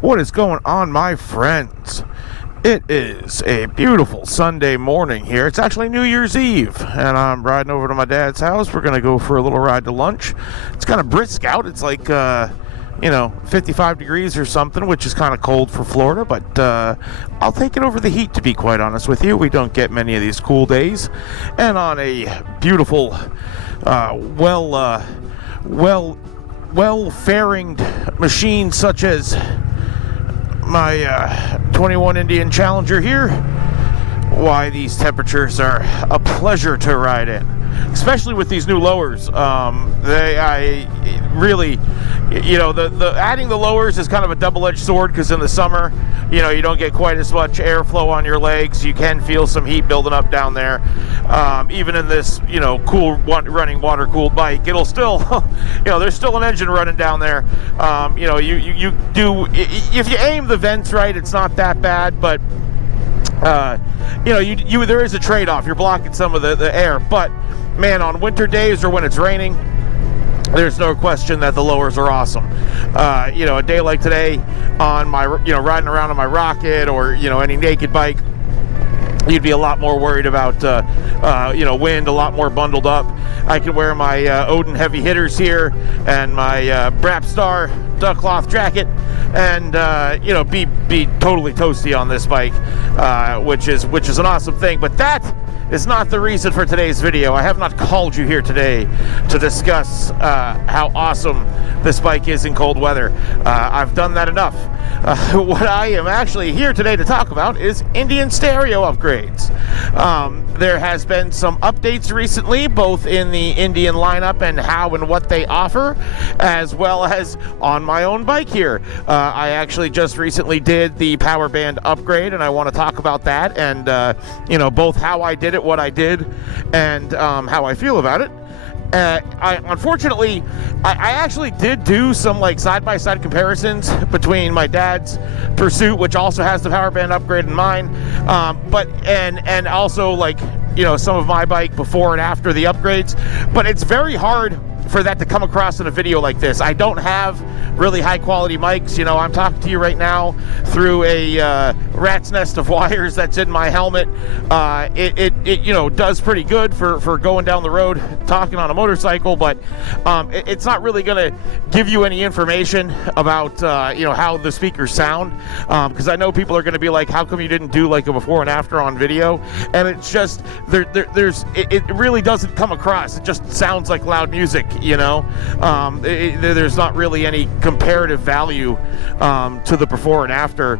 What is going on, my friends? It is a beautiful Sunday morning here. It's actually New Year's Eve, and I'm riding over to my dad's house. We're going to go for a little ride to lunch. It's kind of brisk out. It's like, 55 degrees or something, which is kind of cold for Florida, but I'll take it over the heat, to be quite honest with you. We don't get many of these cool days. And on a beautiful, well-faring machine such as my 21 Indian Challenger here, why, these temperatures are a pleasure to ride in, especially with these new lowers. Adding the lowers is kind of a double-edged sword, because in the summer, you don't get quite as much airflow on your legs. You can feel some heat building up down there. Even in this, cool running water-cooled bike, it'll still, there's still an engine running down there. You do, if you aim the vents right, it's not that bad, but there is a trade-off. You're blocking some of the air, but man, on winter days or when it's raining, there's no question that the lowers are awesome. A day like today on my, riding around on my Rocket or, any naked bike, you'd be a lot more worried about, wind, a lot more bundled up. I can wear my Odin heavy hitters here and my Brapstar duck cloth jacket and, be totally toasty on this bike, which is an awesome thing. But that is not the reason for today's video. I have not called you here today to discuss how awesome this bike is in cold weather. I've done that enough. What I am actually here today to talk about is Indian stereo upgrades. There has been some updates recently, both in the Indian lineup and how and what they offer, as well as on my own bike here. I actually just recently did the Powerband upgrade, and I want to talk about that and, both how I did it, what I did, and how I feel about it. Unfortunately, I actually did do some side-by-side comparisons between my dad's Pursuit, which also has the Powerband upgrade, and mine, and also some of my bike before and after the upgrades. But it's very hard for that to come across in a video like this. I don't have really high quality mics. I'm talking to you right now through a rat's nest of wires that's in my helmet. It does pretty good for going down the road talking on a motorcycle, but it's not really going to give you any information about how the speakers sound, because I know people are going to be like, how come you didn't do a before and after on video? And it's just it really doesn't come across. It just sounds like loud music. There's not really any comparative value to the before and after.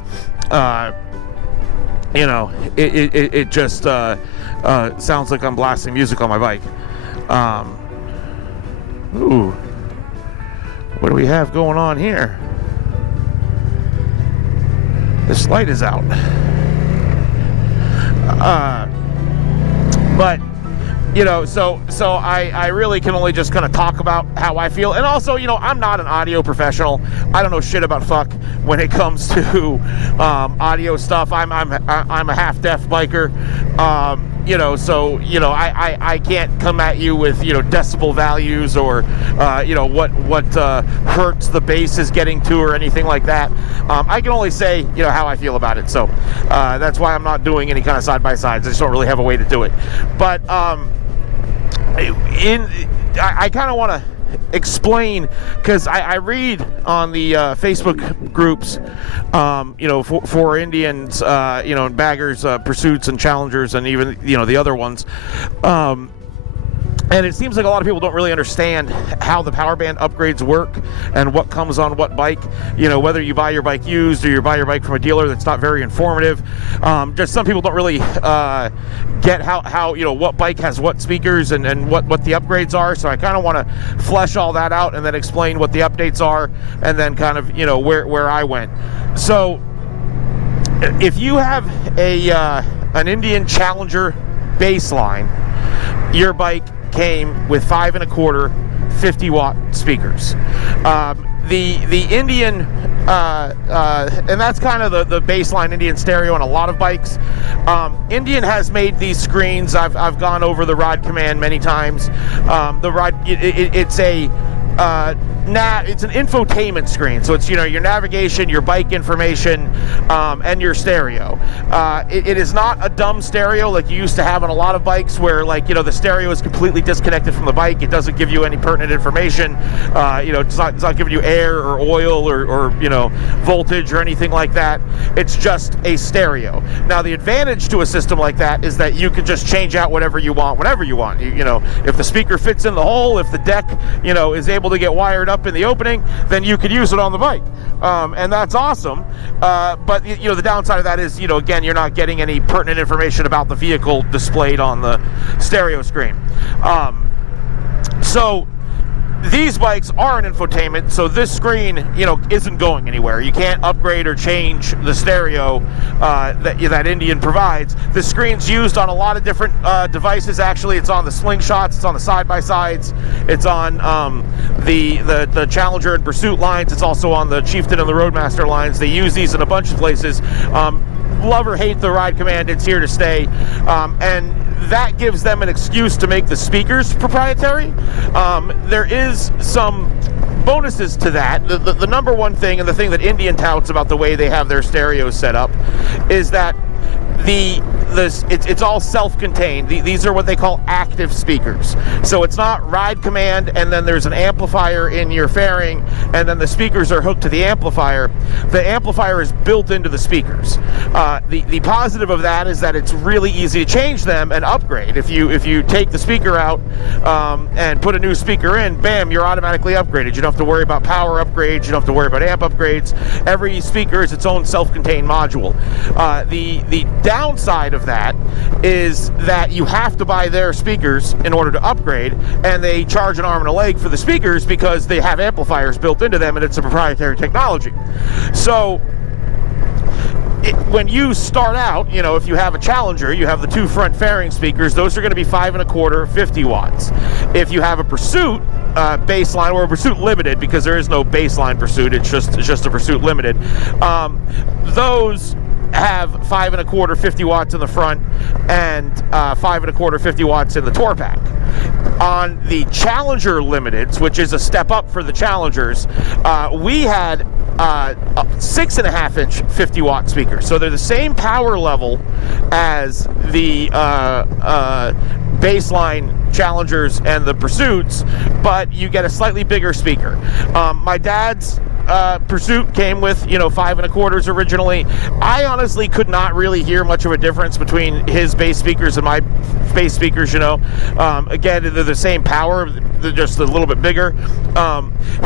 It just sounds like I'm blasting music on my bike. What do we have going on here? This light is out. But so I really can only just kind of talk about how I feel. And also, I'm not an audio professional. I don't know shit about fuck when it comes to audio stuff. I'm a half-deaf biker. I can't come at you with, decibel values or, what hertz the bass is getting to or anything like that. I can only say, how I feel about it. So that's why I'm not doing any kind of side-by-sides. I just don't really have a way to do it. But I kind of want to explain, because I read on the Facebook groups, for Indians, and baggers, Pursuits and Challengers, and even, the other ones. And it seems like a lot of people don't really understand how the Powerband upgrades work and what comes on what bike. Whether you buy your bike used or you buy your bike from a dealer that's not very informative. Just some people don't really get how what bike has what speakers and what the upgrades are. So I kind of want to flesh all that out and then explain what the updates are, and then kind of where I went. So if you have an Indian Challenger baseline, your bike came with 5 1/4 50-watt speakers. The Indian, and that's kind of the baseline Indian stereo on a lot of bikes. Indian has made these screens. I've gone over the Ride Command many times. The Ride, it's a it's an infotainment screen. So it's, your navigation, your bike information, and your stereo. It is not a dumb stereo like you used to have on a lot of bikes where, like, the stereo is completely disconnected from the bike. It doesn't give you any pertinent information. It's not giving you air or oil or voltage or anything like that. It's just a stereo. Now, the advantage to a system like that is that you can just change out whatever you want, whenever you want. If the speaker fits in the hole, if the deck, is able to get wired up in the opening, then you could use it on the bike. And that's awesome. But, the downside of that is, again, you're not getting any pertinent information about the vehicle displayed on the stereo screen. So these bikes are an infotainment, so this screen, isn't going anywhere. You can't upgrade or change the stereo that Indian provides. The screen's used on a lot of different devices. Actually, it's on the Slingshots, it's on the side-by-sides, it's on the Challenger and Pursuit lines, it's also on the Chieftain and the Roadmaster lines. They use these in a bunch of places. Love or hate the Ride Command, it's here to stay. And that gives them an excuse to make the speakers proprietary. There is some bonuses to that. The number one thing, and the thing that Indian touts about the way they have their stereos set up, is that it's all self-contained. These are what they call active speakers. So it's not Ride Command and then there's an amplifier in your fairing and then the speakers are hooked to the amplifier. The amplifier is built into the speakers. The positive of that is that it's really easy to change them and upgrade. If you take the speaker out and put a new speaker in, bam, you're automatically upgraded. You don't have to worry about power upgrades. You don't have to worry about amp upgrades. Every speaker is its own self-contained module. The downside of that is that you have to buy their speakers in order to upgrade, and they charge an arm and a leg for the speakers because they have amplifiers built into them and it's a proprietary technology. So when you start out, if you have a Challenger, you have the two front fairing speakers. Those are going to be 5 1/4, 50 watts. If you have a Pursuit baseline or a Pursuit Limited, because there is no baseline Pursuit, it's just a Pursuit Limited, those have 5 1/4, 50 watts in the front and 5 1/4, 50 watts in the tour pack. On the Challenger Limiteds, which is a step up for the Challengers, we had 6.5-inch 50 watt speakers. So they're the same power level as the baseline Challengers and the Pursuits, but you get a slightly bigger speaker. My dad's Pursuit came with 5 1/4s originally. I honestly could not really hear much of a difference between his bass speakers and my bass speakers. Again, they're the same power, they're just a little bit bigger.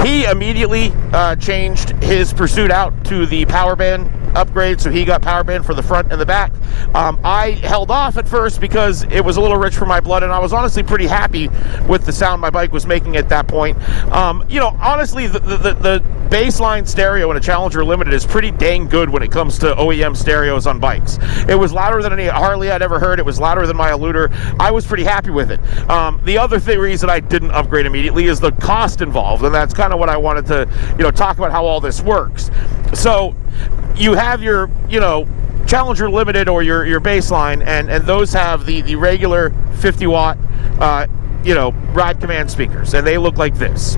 He immediately changed his Pursuit out to the Powerband upgrade, so he got Powerband for the front and the back. I held off at first because it was a little rich for my blood, and I was honestly pretty happy with the sound my bike was making at that point. Honestly, the baseline stereo in a Challenger Limited is pretty dang good when it comes to OEM stereos on bikes. It was louder than any Harley I'd ever heard. It was louder than my Eluder. I was pretty happy with it. The other reason I didn't upgrade immediately is the cost involved, and that's kind of what I wanted to talk about, how all this works. So you have your Challenger Limited or your baseline, and those have the regular 50 watt Ride Command speakers, and they look like this.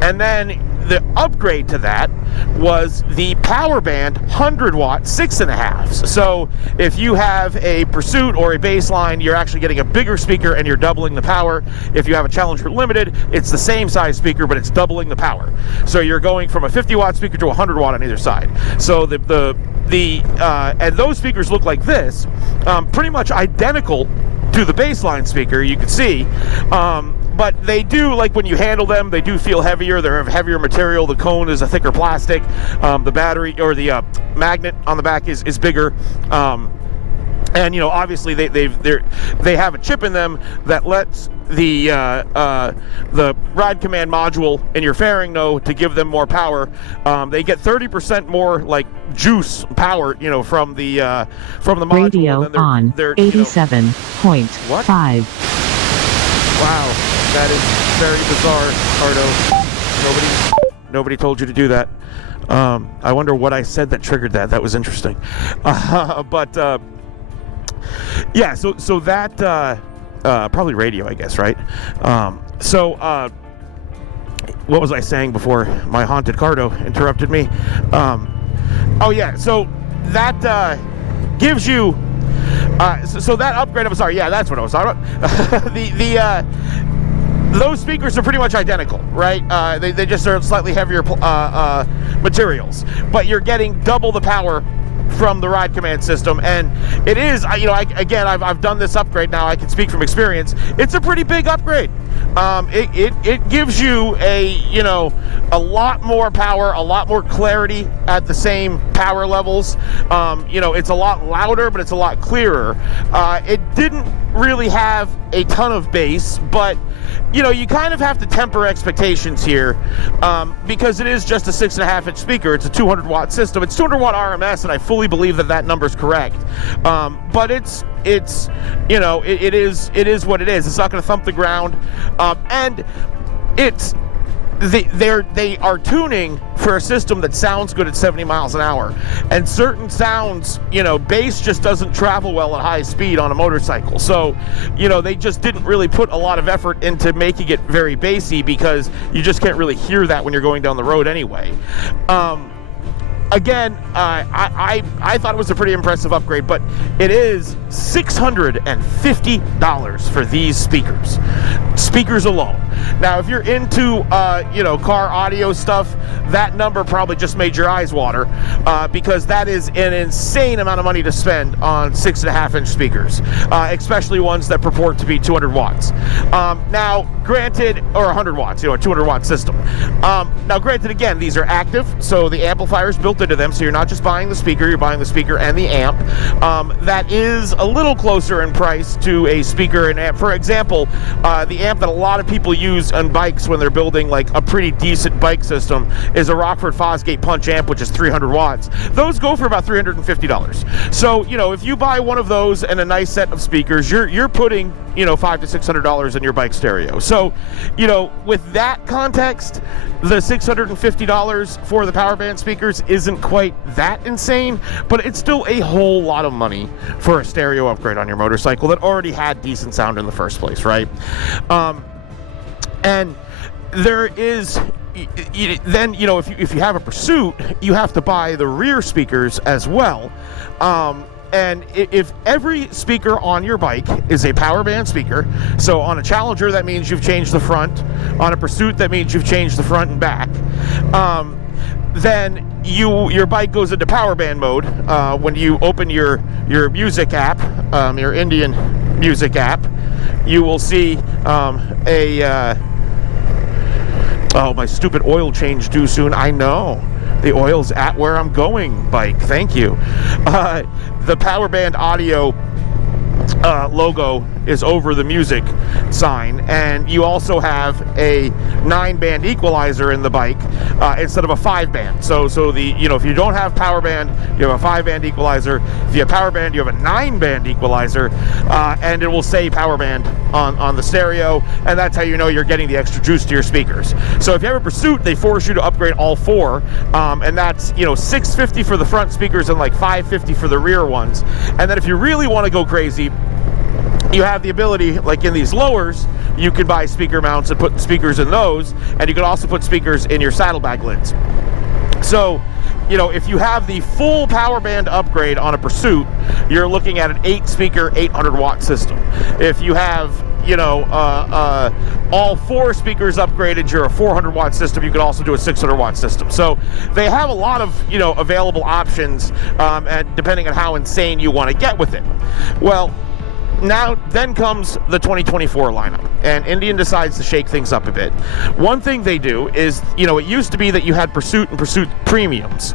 And then the upgrade to that was the Powerband 100 watt 6.5s. So if you have a Pursuit or a baseline, you're actually getting a bigger speaker and you're doubling the power. If you have a Challenger Limited, it's the same size speaker, but it's doubling the power. So you're going from a 50 watt speaker to a 100 watt on either side. So and those speakers look like this, pretty much identical to the baseline speaker, you can see. But they do, like when you handle them, they do feel heavier. They're of heavier material. The cone is a thicker plastic. The battery or the magnet on the back is bigger. And obviously they have a chip in them that lets the Ride Command module in your fairing know to give them more power. They get 30% more like juice power, from the module. Radio on 87.5. Wow, that is very bizarre, Ardo. Nobody told you to do that. I wonder what I said that triggered that. That was interesting. Yeah, so that probably radio, I guess, right? what was I saying before my haunted Cardo interrupted me? Oh yeah, so that gives you so that upgrade. I'm sorry, yeah, that's what I was talking about. Those speakers are pretty much identical, right? They just are slightly heavier materials, but you're getting double the power from the Ride Command system, and it is, I've done this upgrade now. I can speak from experience. It's a pretty big upgrade. It gives you a lot more power, a lot more clarity at the same power levels. It's a lot louder, but it's a lot clearer. It didn't really have a ton of bass, but you kind of have to temper expectations here, because it is just a 6.5-inch speaker. It's a 200-watt system. It's 200-watt RMS, and I fully believe that number is correct. But it is what it is. It's not going to thump the ground, and they are tuning for a system that sounds good at 70 miles an hour, and certain sounds, bass just doesn't travel well at high speed on a motorcycle. So they just didn't really put a lot of effort into making it very bassy, because you just can't really hear that when you're going down the road anyway. Again, I thought it was a pretty impressive upgrade, but it is $650 for these speakers alone. Now, if you're into car audio stuff, that number probably just made your eyes water, because that is an insane amount of money to spend on 6.5-inch speakers, especially ones that purport to be 200 watts. Now, granted, or 100 watts, a 200-watt system. Now, granted, again, these are active, so the amplifier is built into them, so you're not just buying the speaker, you're buying the speaker and the amp. That is a little closer in price to a speaker and amp. For example, the amp that a lot of people use on bikes when they're building like a pretty decent bike system is a Rockford Fosgate Punch amp, which is 300 watts. Those go for about $350. So, if you buy one of those and a nice set of speakers, you're putting, $500 to $600 in your bike stereo. So, with that context, the $650 for the Powerband speakers isn't quite that insane, but it's still a whole lot of money for a stereo upgrade on your motorcycle that already had decent sound in the first place, right? And there is, then, if you have a Pursuit, you have to buy the rear speakers as well. And if every speaker on your bike is a Powerband speaker, so on a Challenger, that means you've changed the front. On a Pursuit, that means you've changed the front and back. Then your bike goes into Powerband mode when you open your music app, your Indian music app. You will see my stupid oil change due soon. I know. The oil's at where I'm going, bike. Thank you. The Powerband audio logo is over the music sign, and you also have a 9-band equalizer in the bike instead of a 5-band. So the if you don't have Powerband, you have a 5-band equalizer. If you have Powerband, you have a 9-band equalizer, and it will say Powerband on the stereo, and that's how you know you're getting the extra juice to your speakers. So if you have a Pursuit, they force you to upgrade all 4, and that's $650 for the front speakers and like $550 for the rear ones. And then if you really want to go crazy, you have the ability, like in these lowers, you can buy speaker mounts and put speakers in those, and you can also put speakers in your saddlebag lids. So, if you have the full Powerband upgrade on a Pursuit, you're looking at an 8-speaker, 800-watt system. If you have, all 4 speakers upgraded, you're a 400-watt system. You can also do a 600-watt system. So they have a lot of, available options, and depending on how insane you want to get with it. Well, now, then comes the 2024 lineup, and Indian decides to shake things up a bit. One thing they do is, it used to be that you had Pursuit and Pursuit Premiums.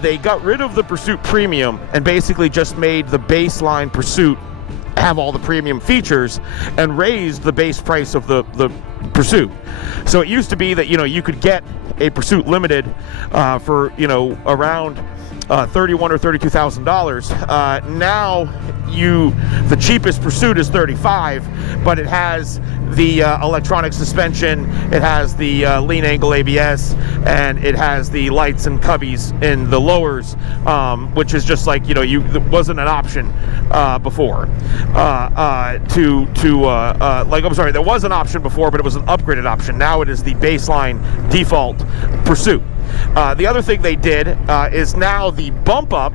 They got rid of the Pursuit Premium and basically just made the baseline Pursuit have all the premium features and raised the base price of the Pursuit. So it used to be that, you could get a Pursuit Limited for, around $31,000 or $32,000. Now the cheapest Pursuit is $35,000, but it has the electronic suspension, it has the lean angle ABS, and it has the lights and cubbies in the lowers, which is just like, it wasn't an option before. There was an option before, but it was an upgraded option. Now it is the baseline default Pursuit. The other thing they did is now the bump up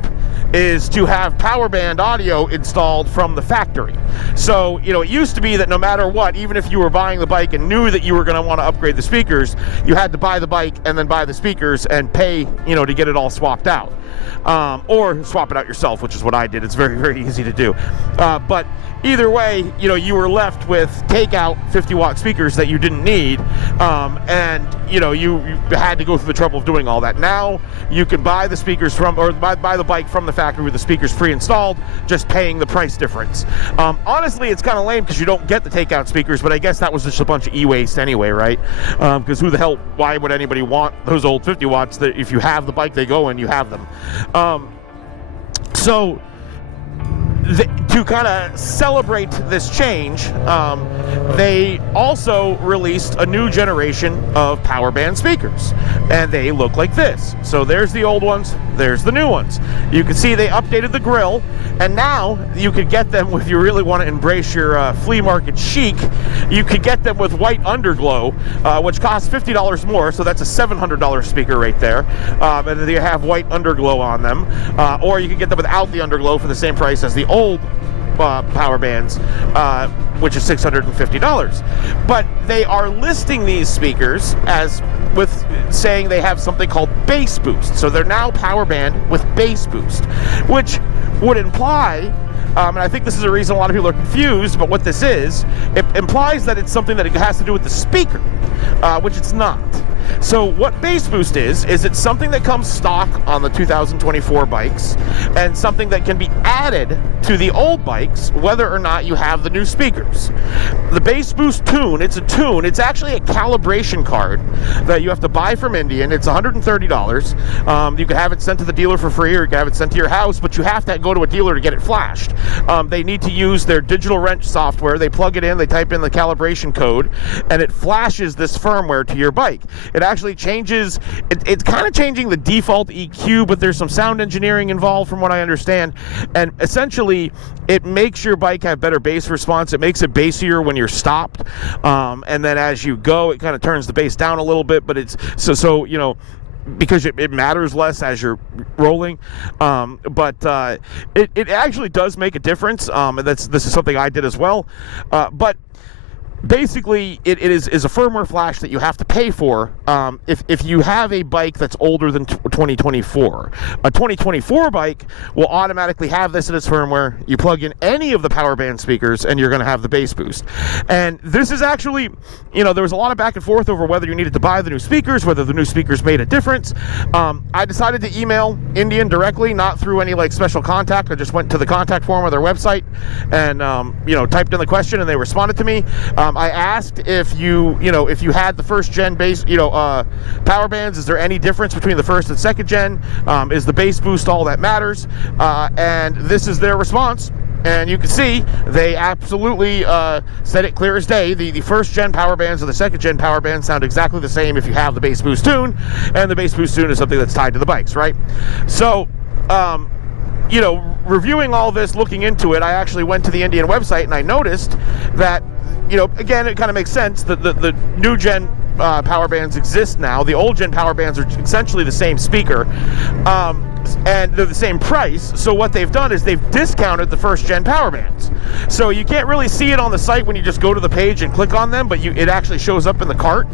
is to have Powerband audio installed from the factory. So, it used to be that no matter what, even if you were buying the bike and knew that you were going to want to upgrade the speakers, you had to buy the bike and then buy the speakers and pay, to get it all swapped out. Or swap it out yourself, which is what I did. It's very, very easy to do. But either way, you were left with takeout 50-watt speakers that you didn't need, and you had to go through the trouble of doing all that. Now you can buy the speakers buy the bike from the factory with the speakers pre-installed, just paying the price difference. Honestly, it's kind of lame because you don't get the takeout speakers, but I guess that was just a bunch of e-waste anyway, right? Because why would anybody want those old 50 watts that if you have the bike, they go and you have them. To kind of celebrate this change, they also released a new generation of Powerband speakers, and they look like this. So there's the old ones, there's the new ones. You can see they updated the grille, and now you could get them if you really want to embrace your flea market chic. You could get them with white underglow, which costs $50 more, so that's a $700 speaker right there. And they have white underglow on them, or you can get them without the underglow for the same price as the old Powerbands, which is $650. But they are listing these speakers as with saying they have something called bass boost. So they're now Powerband with bass boost, which would imply, and I think this is a reason a lot of people are confused, but what this is, it implies that it's something that it has to do with the speaker, which it's not. So what bass boost is it's something that comes stock on the 2024 bikes and something that can be added to the old bikes whether or not you have the new speakers. The bass boost tune, it's actually a calibration card that you have to buy from Indian. It's $130. You can have it sent to the dealer for free, or you can have it sent to your house, but you have to go to a dealer to get it flashed. They need to use their digital wrench software. They plug it in, they type in the calibration code, and it flashes this firmware to your bike. It actually changes, it's kind of changing the default EQ, but there's some sound engineering involved from what I understand, and essentially it makes your bike have better bass response. It makes it bassier when you're stopped, and then as you go it kind of turns the bass down a little bit, but it's so because it matters less as you're rolling, but it actually does make a difference, and this is something I did as well, but basically it is a firmware flash that you have to pay for if you have a bike that's older than 2024. A 2024 bike will automatically have this in its firmware. You plug in any of the Powerband speakers and you're going to have the bass boost. And this is actually, there was a lot of back and forth over whether you needed to buy the new speakers, whether the new speakers made a difference. I decided to email Indian directly, not through any special contact. I just went to the contact form of their website and typed in the question, and they responded to me. I asked if you had the first gen bass, Powerbands, is there any difference between the first and second gen? Is the bass boost all that matters? And this is their response. And you can see they absolutely said it clear as day. The first gen Powerbands and the second gen Powerbands sound exactly the same if you have the bass boost tune, and the bass boost tune is something that's tied to the bikes, right? So, reviewing all this, looking into it, I actually went to the Indian website and I noticed that, again, it kind of makes sense that the new gen Powerbands exist now. The old gen Powerbands are essentially the same speaker, and they're the same price. So what they've done is they've discounted the first gen Powerbands. So you can't really see it on the site when you just go to the page and click on them, but it actually shows up in the cart.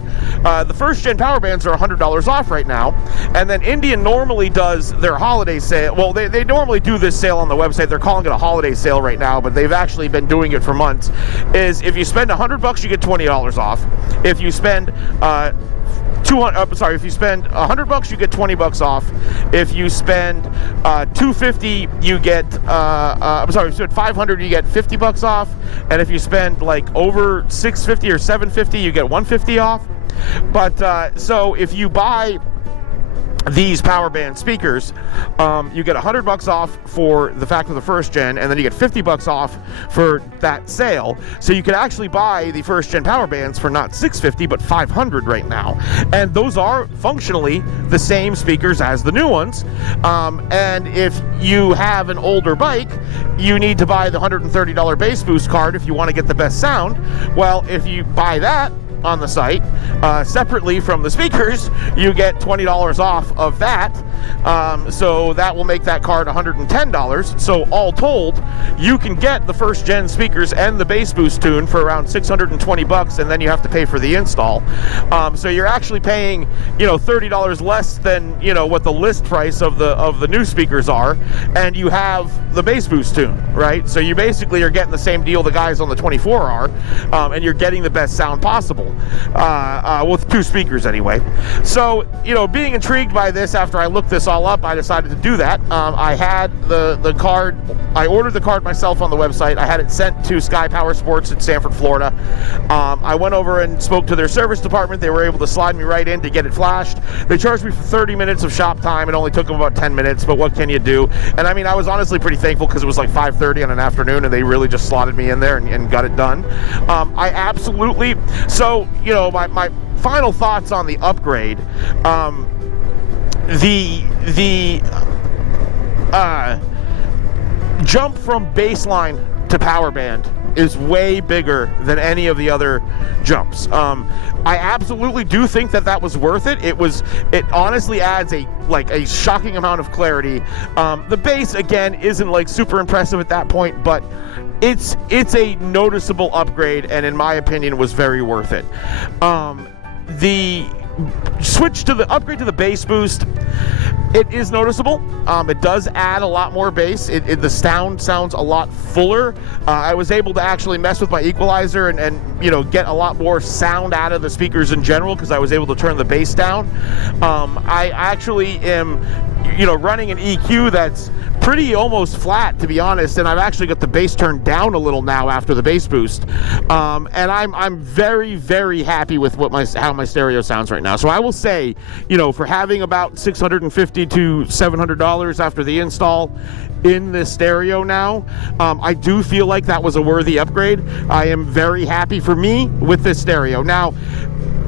The first gen Powerbands are $100 off right now, and then Indian normally does their holiday sale. Well, they normally do this sale on the website. They're calling it a holiday sale right now, but they've actually been doing it for months. Is if you spend $100, you get $20 off. If you spend if you spend $100, you get $20 off. If you spend $250, you get if you spend $500, you get $50 off. And if you spend over $650 or $750, you get $150 off. But so if you buy these Powerband speakers, you get $100 off for the fact of the first gen, and then you get $50 off for that sale. So you can actually buy the first gen Powerbands for not $650 but $500 right now, and those are functionally the same speakers as the new ones. And if you have an older bike, you need to buy the $130 bass boost card if you want to get the best sound. Well, if you buy that on the site separately from the speakers, you get $20 off of that. So that will make that card $110. So all told, you can get the first gen speakers and the bass boost tune for around $620, and then you have to pay for the install. So you're actually paying, $30 less than, what the list price of the new speakers are, and you have the bass boost tune, right? So you basically are getting the same deal the guys on the 24 are, and you're getting the best sound possible with two speakers anyway. So, being intrigued by this, after I looked this all up, I decided to do that. I had the card, I ordered the card myself on the website. I had it sent to Sky Power Sports in Sanford, Florida. I went over and spoke to their service department. They were able to slide me right in to get it flashed. They charged me for 30 minutes of shop time. It only took them about 10 minutes, but what can you do? And I was honestly pretty thankful because it was like 5:30 on an afternoon, and they really just slotted me in there and got it done. I absolutely, so, my final thoughts on the upgrade. The jump from baseline to Powerband is way bigger than any of the other jumps. I absolutely do think that was worth it. It honestly adds a shocking amount of clarity. The bass again isn't like super impressive at that point, but it's a noticeable upgrade, and in my opinion was very worth it. The upgrade to the bass boost, it is noticeable. It does add a lot more bass. The sound sounds a lot fuller. I was able to actually mess with my equalizer and get a lot more sound out of the speakers in general because I was able to turn the bass down. I actually am running an EQ that's pretty almost flat, to be honest, and I've actually got the bass turned down a little now after the bass boost, and I'm very, very happy with how my stereo sounds right now. So I will say, for having about $650 to $700 after the install in this stereo now, I do feel like that was a worthy upgrade. I am very happy for me with this stereo. Now,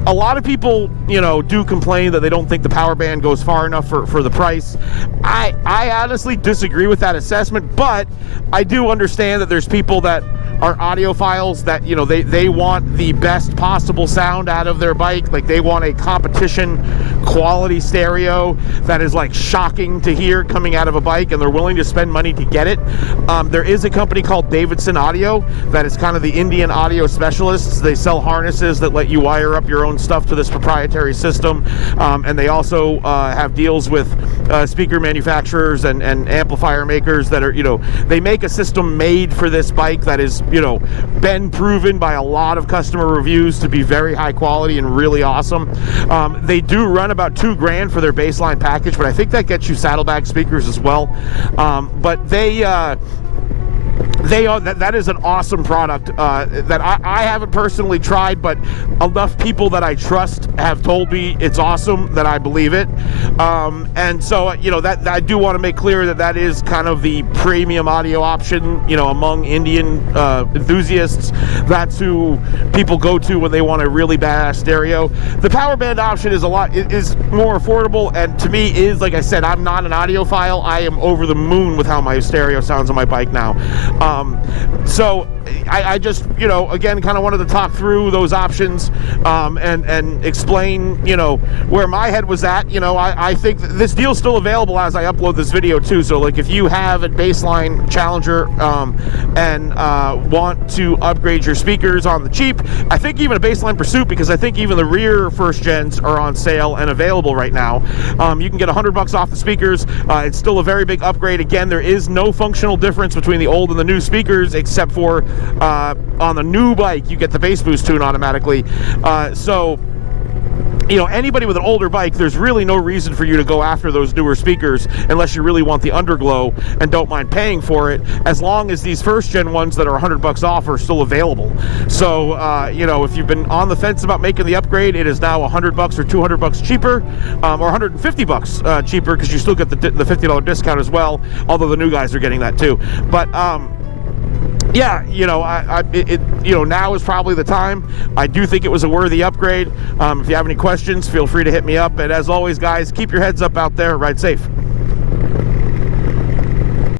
a lot of people, do complain that they don't think the Powerband goes far enough for the price. I honestly disagree with that assessment, but I do understand that there's people that are audiophiles that, they want the best possible sound out of their bike. Like, they want a competition quality stereo that is like shocking to hear coming out of a bike, and they're willing to spend money to get it. There is a company called Davidson Audio that is kind of the Indian audio specialists. They sell harnesses that let you wire up your own stuff to this proprietary system, and they also have deals with speaker manufacturers and amplifier makers that are, they make a system made for this bike that is, been proven by a lot of customer reviews to be very high quality and really awesome. They do run about $2,000 for their baseline package, but I think that gets you saddlebag speakers as well. But they are, that is an awesome product that I haven't personally tried, but enough people that I trust have told me it's awesome that I believe it. And so, that I do want to make clear that is kind of the premium audio option, among Indian enthusiasts. That's who people go to when they want a really badass stereo. The Powerband option is is more affordable, and to me is, like I said, I'm not an audiophile. I am over the moon with how my stereo sounds on my bike now. So I just, again, kind of wanted to talk through those options and explain, where my head was at. I think this deal's still available as I upload this video too. So like, if you have a baseline Challenger and want to upgrade your speakers on the cheap, I think even a baseline Pursuit, because I think even the rear first gens are on sale and available right now. You can get $100 off the speakers. It's still a very big upgrade. Again, there is no functional difference between the old and the new speakers, except for on the new bike you get the bass boost tune automatically. So anybody with an older bike, there's really no reason for you to go after those newer speakers unless you really want the underglow and don't mind paying for it, as long as these first gen ones that are $100 off are still available. So if you've been on the fence about making the upgrade, it is now $100 or $200 cheaper, or $150 cheaper, because you still get the $50 discount as well, although the new guys are getting that too. But yeah, now is probably the time. I do think it was a worthy upgrade. If you have any questions, feel free to hit me up. And as always, guys, keep your heads up out there. Ride safe.